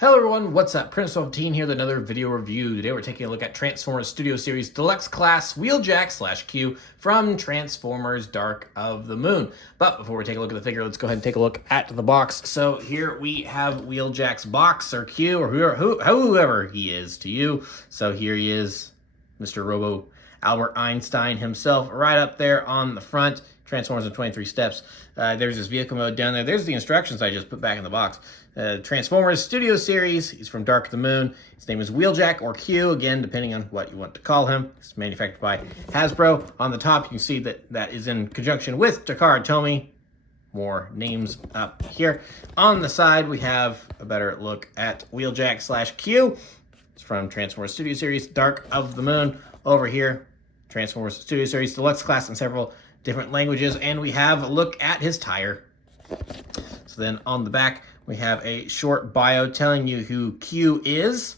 Hello everyone, what's up? Prince12 here with another video review. Today we're taking a look at Transformers Studio Series Deluxe Class Wheeljack/Q from Transformers Dark of the Moon. But before we take a look at the figure, let's go ahead and take a look at the box. So here we have Wheeljack's box, or Q, or whoever he is to you. So here he is, Mr. Robo Albert Einstein himself, right up there on the front. Transformers in 23 steps. There's his vehicle mode down there. There's the instructions I just put back in the box. Transformers Studio Series. He's from Dark of the Moon. His name is Wheeljack, or Q, again, depending on what you want to call him. It's manufactured by Hasbro. On the top, you can see that is in conjunction with Takara Tomy. More names up here. On the side, we have a better look at Wheeljack/Q. It's from Transformers Studio Series Dark of the Moon. Over here, Transformers Studio Series Deluxe Class in several different languages, and we have a look at his tire. So then on the back, we have a short bio telling you who Q is,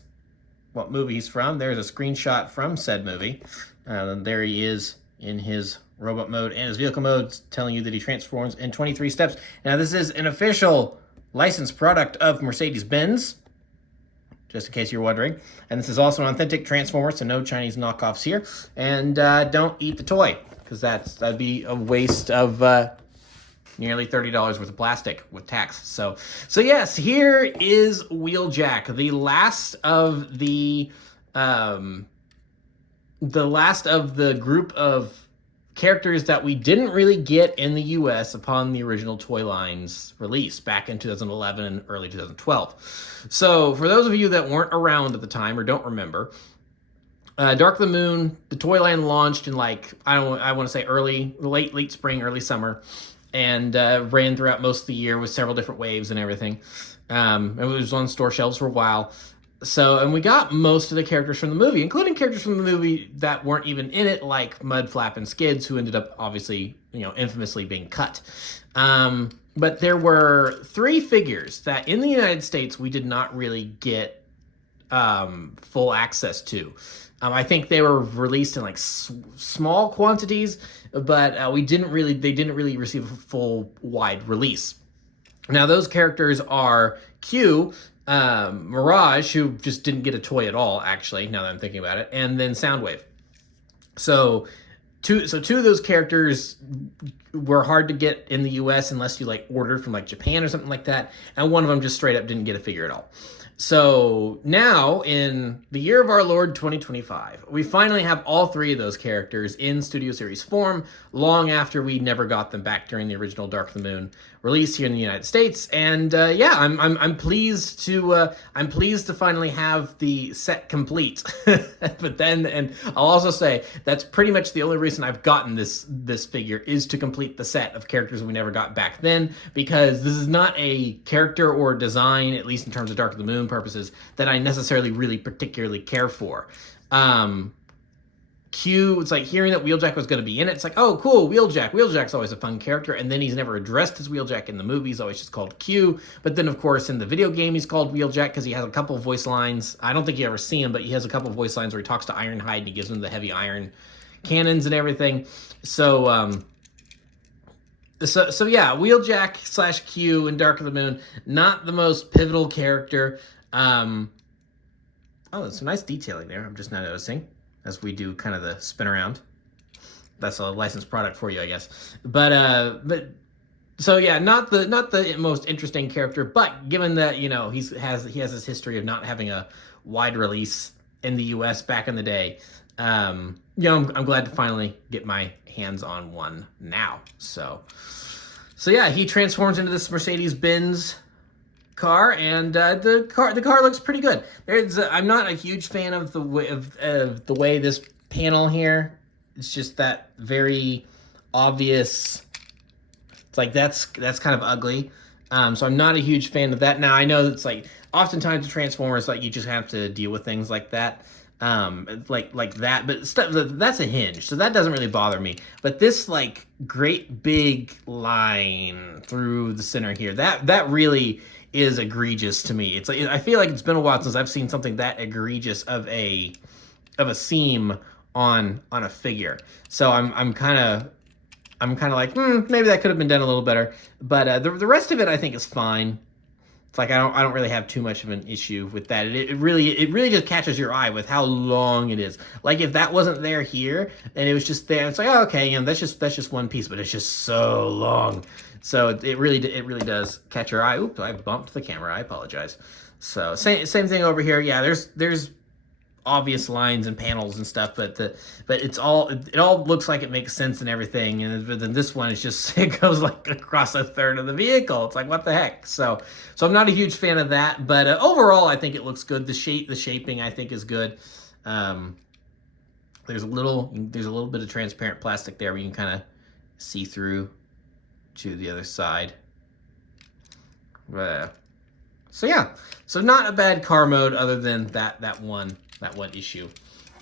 what movie he's from. There's a screenshot from said movie. There he is in his robot mode and his vehicle mode, telling you that he transforms in 23 steps. Now, this is an official licensed product of Mercedes-Benz, just in case you're wondering. And this is also an authentic Transformer, so no Chinese knockoffs here. And don't eat the toy, because that'd be a waste of nearly $30 worth of plastic with tax. So yes, here is Wheeljack, the last of the group of characters that we didn't really get in the US upon the original toy line's release back in 2011 and early 2012. So for those of you that weren't around at the time or don't remember, Dark of the Moon, the toy line launched in I want to say late spring, early summer, and ran throughout most of the year with several different waves and everything. It was on store shelves for a while. So, and we got most of the characters from the movie, including characters from the movie that weren't even in it, like Mudflap and Skids, who ended up obviously, infamously being cut. But there were 3 figures that in the United States we did not really get full access to. I think they were released in small quantities, but they didn't really receive a full wide release. Now those characters are Q, Mirage, who just didn't get a toy at all, actually, now that I'm thinking about it, and then Soundwave. So two of those characters were hard to get in the US unless you ordered from Japan or something like that, and one of them just straight up didn't get a figure at all. So now, in the year of our Lord 2025, we finally have all 3 of those characters in Studio Series form, long after we never got them back during the original Dark of the Moon release here in the United States. And yeah, I'm pleased to finally have the set complete. But then, and I'll also say that's pretty much the only reason I've gotten this figure, is to complete the set of characters we never got back then, because this is not a character or design, at least in terms of Dark of the Moon purposes, that I necessarily really particularly care for. Q, it's hearing that Wheeljack was going to be in it. It's oh, cool, Wheeljack. Wheeljack's always a fun character, and then he's never addressed as Wheeljack in the movie. He's always just called Q. But then, of course, in the video game, he's called Wheeljack because he has a couple of voice lines. I don't think you ever see him, but he has a couple of voice lines where he talks to Ironhide and he gives him the heavy iron cannons and everything. So yeah, Wheeljack/Q in Dark of the Moon, not the most pivotal character. Oh, there's some nice detailing there, I'm just not noticing, as we do kind of the spin around. That's a licensed product for you, I guess. But so yeah, not the most interesting character, but given that, he has this history of not having a wide release in the US back in the day, I'm glad to finally get my hands on one now. So yeah, he transforms into this Mercedes-Benz car, and the car looks pretty good. I'm not a huge fan of the way this panel here. It's just that very obvious. It's that's kind of ugly. So I'm not a huge fan of that. Now I know it's oftentimes the Transformers you just have to deal with things like that. Like that, but that's a hinge, so that doesn't really bother me. But this great big line through the center here, that really is egregious to me. It's I feel like it's been a while since I've seen something that egregious of a seam on a figure. So I'm kind of maybe that could have been done a little better. But the rest of it I think is fine. It's like I don't really have too much of an issue with that. It really just catches your eye with how long it is. Like if that wasn't there here and it was just there, it's like, oh, okay, you know, that's just one piece, but it's just so long. So it really does catch your eye. Oops, I bumped the camera. I apologize. So same thing over here. Yeah, there's obvious lines and panels and stuff, but it all looks like it makes sense and everything. And but then this one is just, it goes like across a third of the vehicle. It's like, what the heck? So I'm not a huge fan of that, but overall I think it looks good. The shaping I think is good. There's a little bit of transparent plastic there where you can kind of see through to the other side. So yeah, so not a bad car mode other than that one issue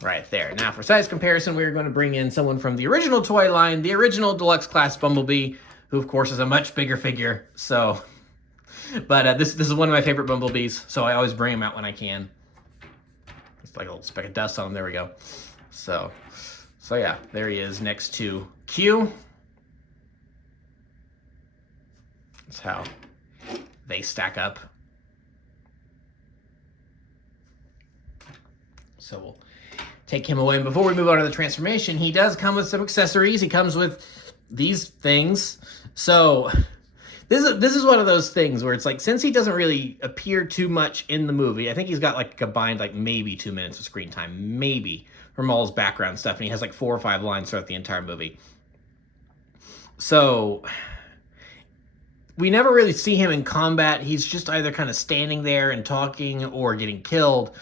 right there. Now for size comparison, we're going to bring in someone from the original toy line, the original Deluxe class Bumblebee, who of course is a much bigger figure. So, but this is one of my favorite Bumblebees, so I always bring him out when I can. It's like a little speck of dust on him. There we go. So yeah, there he is next to Q. That's how they stack up. So we'll take him away. And before we move on to the transformation, he does come with some accessories. He comes with these things. So this is one of those things where it's like, since he doesn't really appear too much in the movie, I think he's got like a combined like maybe 2 minutes of screen time, maybe, from all his background stuff. And he has like 4 or 5 lines throughout the entire movie. So we never really see him in combat. He's just either kind of standing there and talking or getting killed.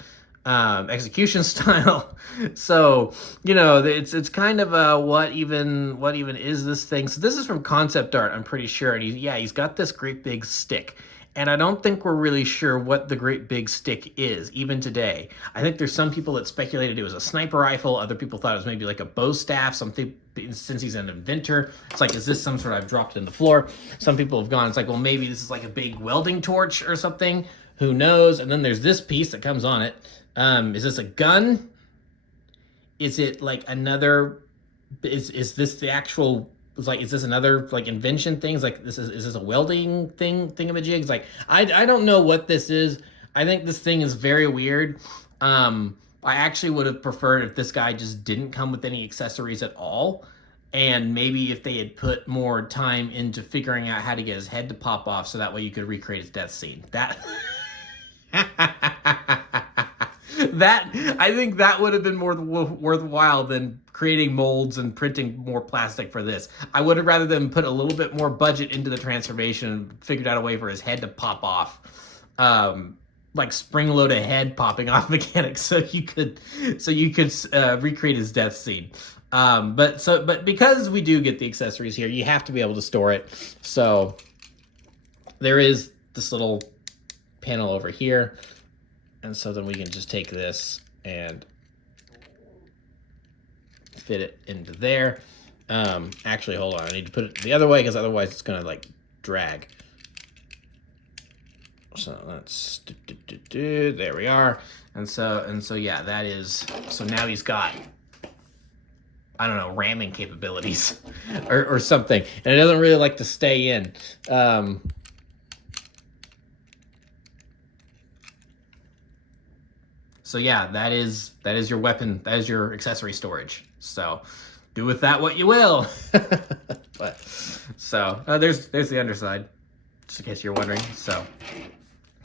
Execution style. So, you know, it's kind of what even is this thing? So this is from concept art, I'm pretty sure. And he's got this great big stick. And I don't think we're really sure what the great big stick is, even today. I think there's some people that speculated it was a sniper rifle. Other people thought it was maybe like a bow staff, something, since he's an inventor. It's like, is this some sort of, I've dropped it in the floor? Some people have gone, it's like, well, maybe this is like a big welding torch or something. Who knows? And then there's this piece that comes on it. Is this a gun? Is it like another, is this the actual, like, is this another like invention things? Like is this a welding thingamajigs? Like, I don't know what this is. I think this thing is very weird. I actually would have preferred if this guy just didn't come with any accessories at all. And maybe if they had put more time into figuring out how to get his head to pop off so that way you could recreate his death scene. That I think that would have been more worthwhile than creating molds and printing more plastic for this. I would have rather than put a little bit more budget into the transformation and figured out a way for his head to pop off. Like spring-loaded head popping off mechanics so you could recreate his death scene. But because we do get the accessories here, you have to be able to store it. So there is this little panel over here. And so then we can just take this and fit it into there. Actually, hold on. I need to put it the other way because otherwise it's going to like drag. So let's there we are. And so yeah, that is, so now he's got, I don't know, ramming capabilities or something. And it doesn't really like to stay in. So yeah, that is your weapon. That is your accessory storage. So do with that what you will. But so there's the underside, just in case you're wondering.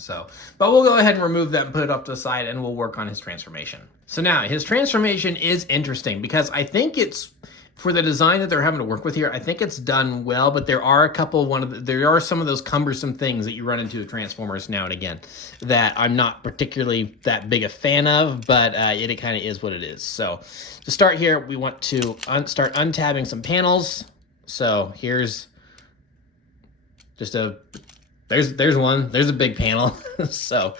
But we'll go ahead and remove that and put it off to the side, and we'll work on his transformation. So now his transformation is interesting because I think it's, for the design that they're having to work with here, I think it's done well, but there are a couple, there are some of those cumbersome things that you run into with Transformers now and again that I'm not particularly that big a fan of, but it kind of is what it is. So to start here, we want to start untabbing some panels. So here's just there's one, there's a big panel. So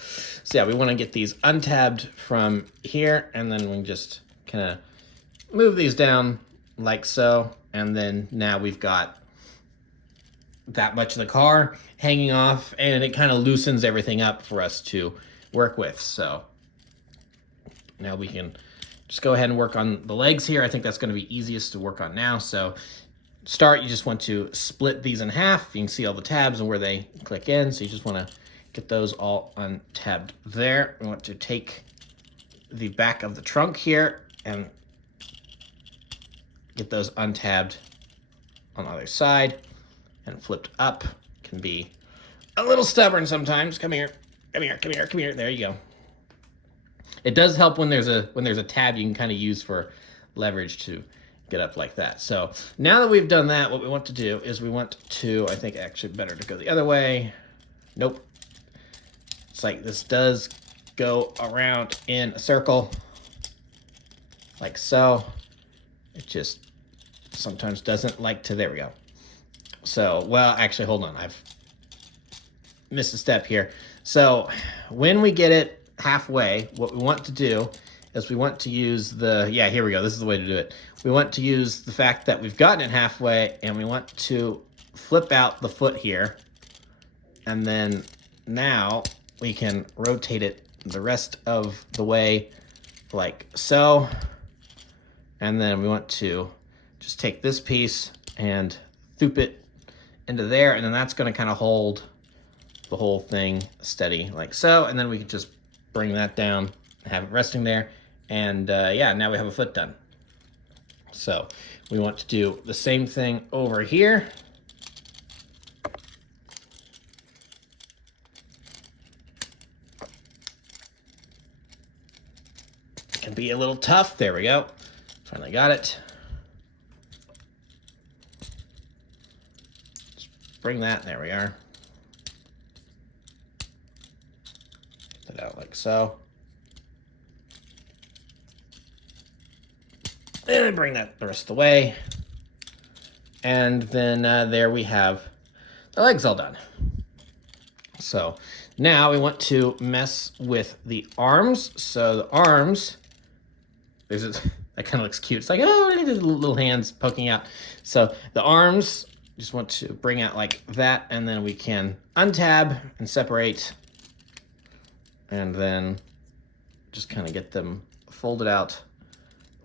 yeah, we want to get these untabbed from here, and then we can just kind of move these down like so, and then now we've got that much of the car hanging off, and it kind of loosens everything up for us to work with. So now we can just go ahead and work on the legs here. I think that's going to be easiest to work on now. So start, you just want to split these in half. You can see all the tabs and where they click in, so you just want to get those all untabbed there. We want to take the back of the trunk here and get those untabbed on the other side and flipped up. Can be a little stubborn sometimes. Come here, come here, come here, come here. There you go. It does help when there's a tab you can kind of use for leverage to get up like that. So now that we've done that, what we want to do is we want to, I think actually better to go the other way. Nope. It's like this does go around in a circle like so. It just sometimes doesn't like to, there we go. So, well, actually, hold on. I've missed a step here. So when we get it halfway, what we want to do is we want to use the, yeah, here we go. This is the way to do it. We want to use the fact that we've gotten it halfway and we want to flip out the foot here. And then now we can rotate it the rest of the way like so. And then we want to just take this piece and thoop it into there. And then that's going to kind of hold the whole thing steady like so. And then we can just bring that down, have it resting there. And yeah, now we have a foot done. So we want to do the same thing over here. It can be a little tough. There we go. Finally got it. Just bring that, there we are. Get that out like so. And bring that the rest of the way. And then there we have the legs all done. So now we want to mess with the arms. So the arms, there's a, that kind of looks cute. It's like, oh, there's little hands poking out. So the arms, just want to bring out like that, and then we can untab and separate, and then just kind of get them folded out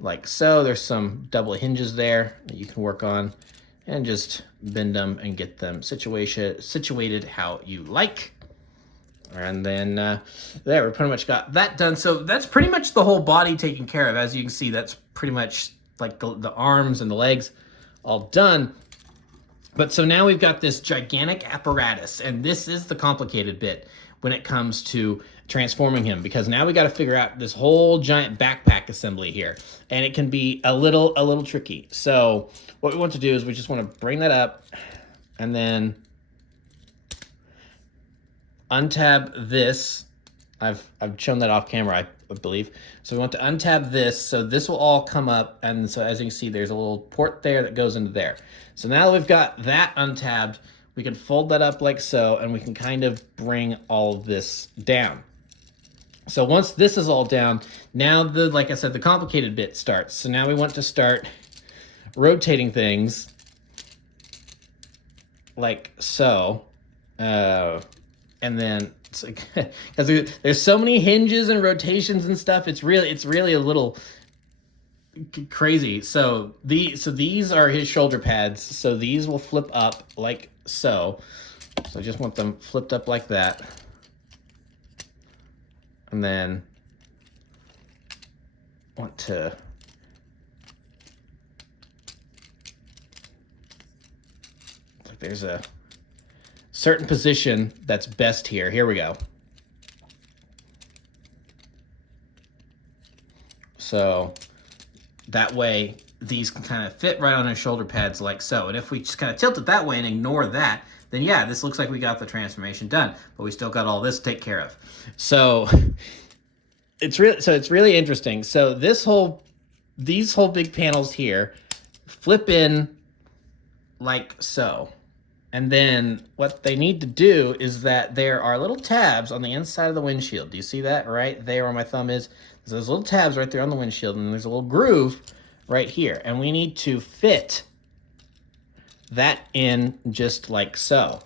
like so. There's some double hinges there that you can work on, and just bend them and get them situated how you like. And then there, we pretty much got that done. So that's pretty much the whole body taken care of. As you can see, that's pretty much like the arms and the legs all done. But so now we've got this gigantic apparatus, and this is the complicated bit when it comes to transforming him, because now we got to figure out this whole giant backpack assembly here, and it can be a little tricky. So what we want to do is we just want to bring that up and then untab this. I've shown that off camera, I believe. So we want to untab this, so this will all come up, and so as you can see, there's a little port there that goes into there. So now that we've got that untabbed, we can fold that up like so, and we can kind of bring all of this down. So once this is all down, now like I said, the complicated bit starts. So now we want to start rotating things like so. And then it's like, because there's so many hinges and rotations and stuff, it's really a little crazy. So these are his shoulder pads. So these will flip up like so. So I just want them flipped up like that. And then want to like there's a certain position that's best here. Here we go. So that way these can kind of fit right on his shoulder pads like so. And if we just kind of tilt it that way and ignore that, then yeah, this looks like we got the transformation done, but we still got all this to take care of. So it's really interesting. So these whole big panels here flip in like so. And then what they need to do is that there are little tabs on the inside of the windshield. Do you see that right there where my thumb is? There's those little tabs right there on the windshield, and there's a little groove right here. And we need to fit that in just like so.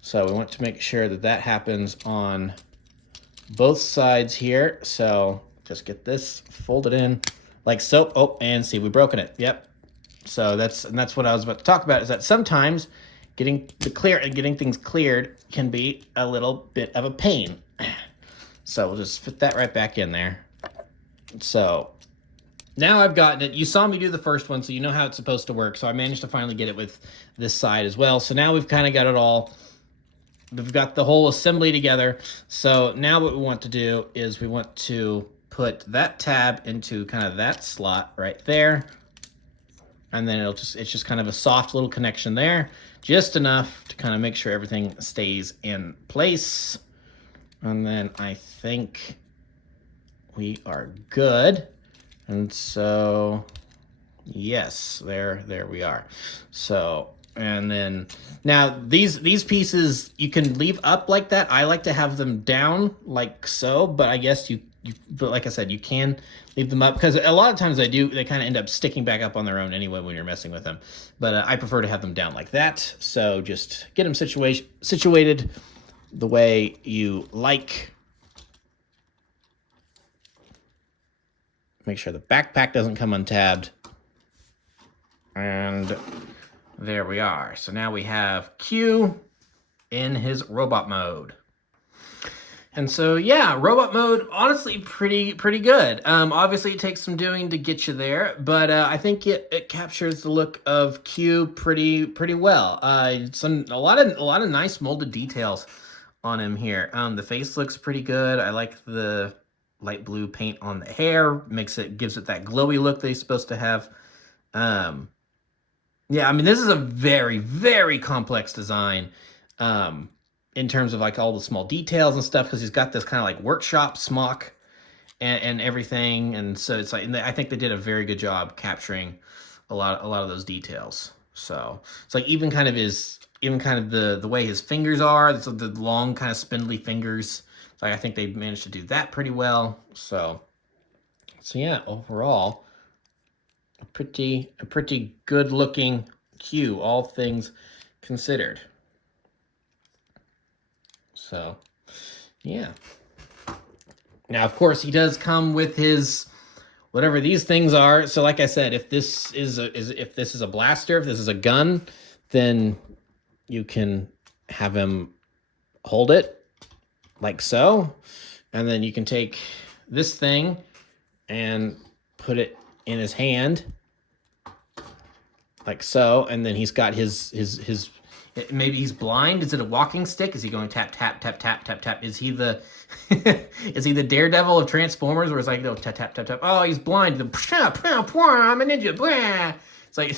So we want to make sure that that happens on both sides here. So just get this folded in like so. Oh, and see, we've broken it. Yep. So that's what I was about to talk about, is that sometimes getting things cleared can be a little bit of a pain. So we'll just fit that right back in there. So now I've gotten it. You saw me do the first one, so you know how it's supposed to work. So I managed to finally get it with this side as well. So now we've kind of got it all. We've got the whole assembly together. So now what we want to do is we want to put that tab into kind of that slot right there. And then it's just kind of a soft little connection there, just enough to kind of make sure everything stays in place. And then I think we are good. And so, yes, there we are. So, and then now these pieces you can leave up like that. I like to have them down like so, but I guess but like I said, you can leave them up because a lot of times they kind of end up sticking back up on their own anyway when you're messing with them. But I prefer to have them down like that. So just get them situated the way you like. Make sure the backpack doesn't come untabbed. And there we are. So now we have Q in his robot mode. And so, yeah, robot mode, honestly, pretty good. Obviously, it takes some doing to get you there, but I think it captures the look of Q pretty well. A lot of nice molded details on him here. The face looks pretty good. I like the light blue paint on the hair. Gives it that glowy look that he's supposed to have. Yeah, I mean, this is a very complex design. In terms of like all the small details and stuff, because he's got this kind of like workshop smock and everything, and so it's like, and I think they did a very good job capturing a lot of those details. So it's like even kind of the way his fingers are, the long kind of spindly fingers. So I think they managed to do that pretty well. So yeah, overall, a pretty good looking Q, all things considered. So, yeah. Now, of course, he does come with his whatever these things are. So, like I said, if this is a blaster, if this is a gun, then you can have him hold it like so, and then you can take this thing and put it in his hand like so, and then he's got his. Maybe he's blind. Is it a walking stick? Is he going tap, tap, tap, tap, tap, tap? Is he the is he the Daredevil of Transformers, where it's like, no, tap, tap, tap, tap? Oh, he's blind. I'm a ninja. It's like,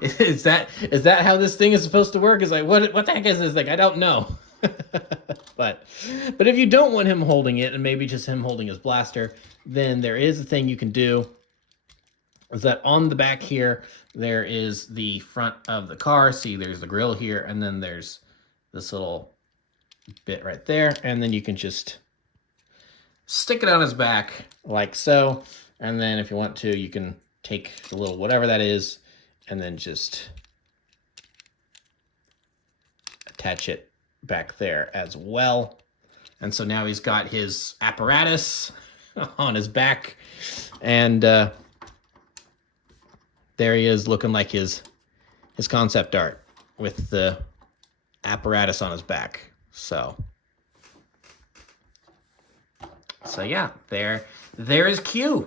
is that how this thing is supposed to work? It's like, what the heck is this thing? I don't know. But if you don't want him holding it, and maybe just him holding his blaster, then there is a thing you can do. Is that on the back here, there is the front of the car. See, there's the grill here, and then there's this little bit right there, and then you can just stick it on his back like so, and then if you want to, you can take the little whatever that is, and then just attach it back there as well. And so now he's got his apparatus on his back, and there he is looking like his concept art with the apparatus on his back. So yeah, there is Q.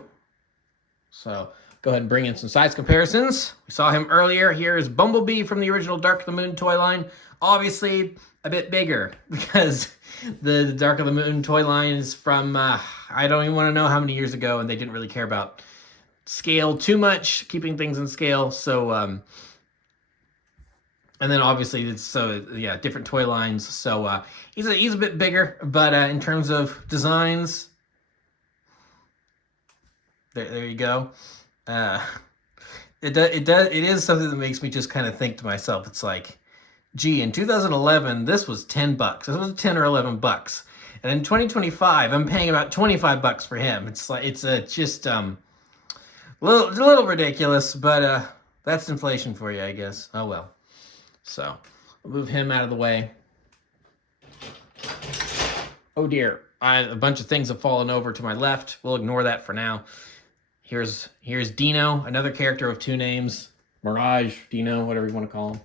So go ahead and bring in some size comparisons. We saw him earlier. Here is Bumblebee from the original Dark of the Moon toy line. Obviously a bit bigger because the Dark of the Moon toy line is from, I don't even want to know how many years ago, and they didn't really care about scale too much, keeping things in scale. So and then obviously different toy lines. So he's a bit bigger, but in terms of designs, there you go. It is something that makes me just kind of think to myself. It's like, gee, in 2011 this was $10. This was 10 or $11, and in 2025 I'm paying about $25 for him. It's like it's just a little ridiculous, but that's inflation for you, I guess. Oh well. So I'll move him out of the way. Oh dear, a bunch of things have fallen over to my left. We'll ignore that for now. Here's Dino, another character of two names. Mirage, Dino, whatever you want to call him.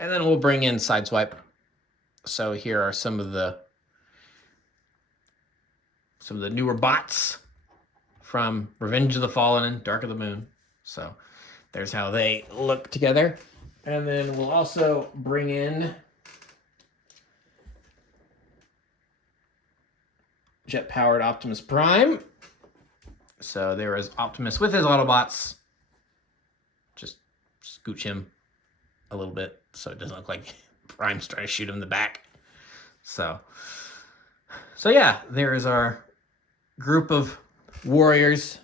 And then we'll bring in Sideswipe. So here are some of the newer bots from Revenge of the Fallen and Dark of the Moon. So there's how they look together. And then we'll also bring in jet-powered Optimus Prime. So there is Optimus with his Autobots. Just scooch him a little bit so it doesn't look like Prime's trying to shoot him in the back. So yeah, there is our group of warriors.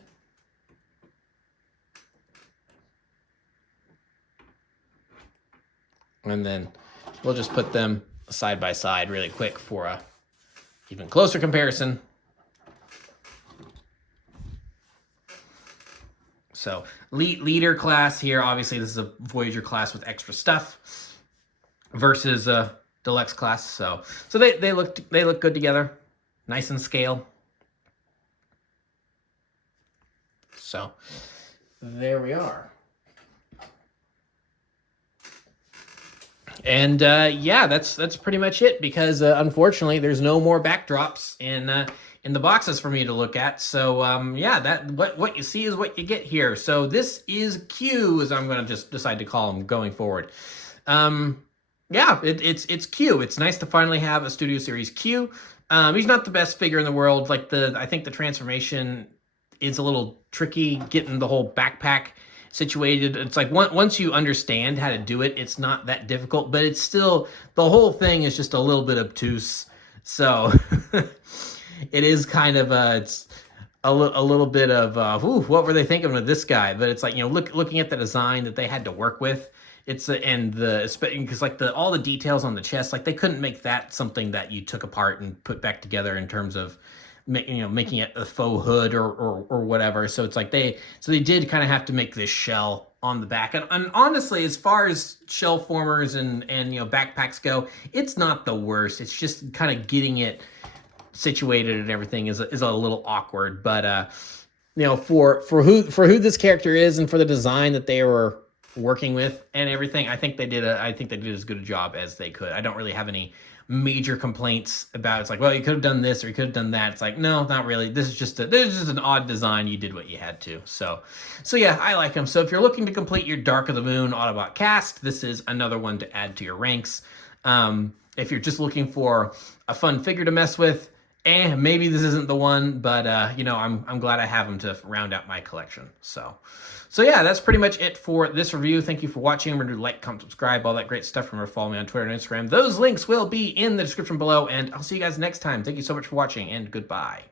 And then we'll just put them side by side really quick for a even closer comparison. So leader class here, obviously this is a Voyager class with extra stuff versus a Deluxe class. So they look good together, nice in scale. So there we are. And yeah, that's pretty much it, because unfortunately there's no more backdrops in the boxes for me to look at. So yeah, that what you see is what you get here. So this is Q, as I'm going to just decide to call him going forward. Yeah, it's Q. It's nice to finally have a Studio Series Q. He's not the best figure in the world. Like I think the transformation is a little tricky, getting the whole backpack situated. It's like once you understand how to do it, it's not that difficult, but it's still, the whole thing is just a little bit obtuse. So it is kind of it's a little bit of what were they thinking of this guy? But it's like, you know, looking at the design that they had to work with, it's and because like all the details on the chest, like they couldn't make that something that you took apart and put back together in terms of, you know, making it a faux hood or whatever. So it's like they did kind of have to make this shell on the back. And honestly, as far as shell formers and you know, backpacks go, it's not the worst. It's just kind of getting it situated and everything is a little awkward. But you know, for who this character is and for the design that they were working with and everything, I think they did as good a job as they could. I don't really have any major complaints about it's like, well, you could have done this or you could have done that. It's like, no, not really. This is just an odd design. You did what you had to. So yeah, I like them. So if you're looking to complete your Dark of the Moon Autobot cast, this is another one to add to your ranks. If you're just looking for a fun figure to mess with, maybe this isn't the one, but you know, I'm glad I have them to round out my collection. So yeah, that's pretty much it for this review. Thank you for watching. Remember to like, comment, subscribe, all that great stuff. Remember to follow me on Twitter and Instagram. Those links will be in the description below, and I'll see you guys next time. Thank you so much for watching, and goodbye.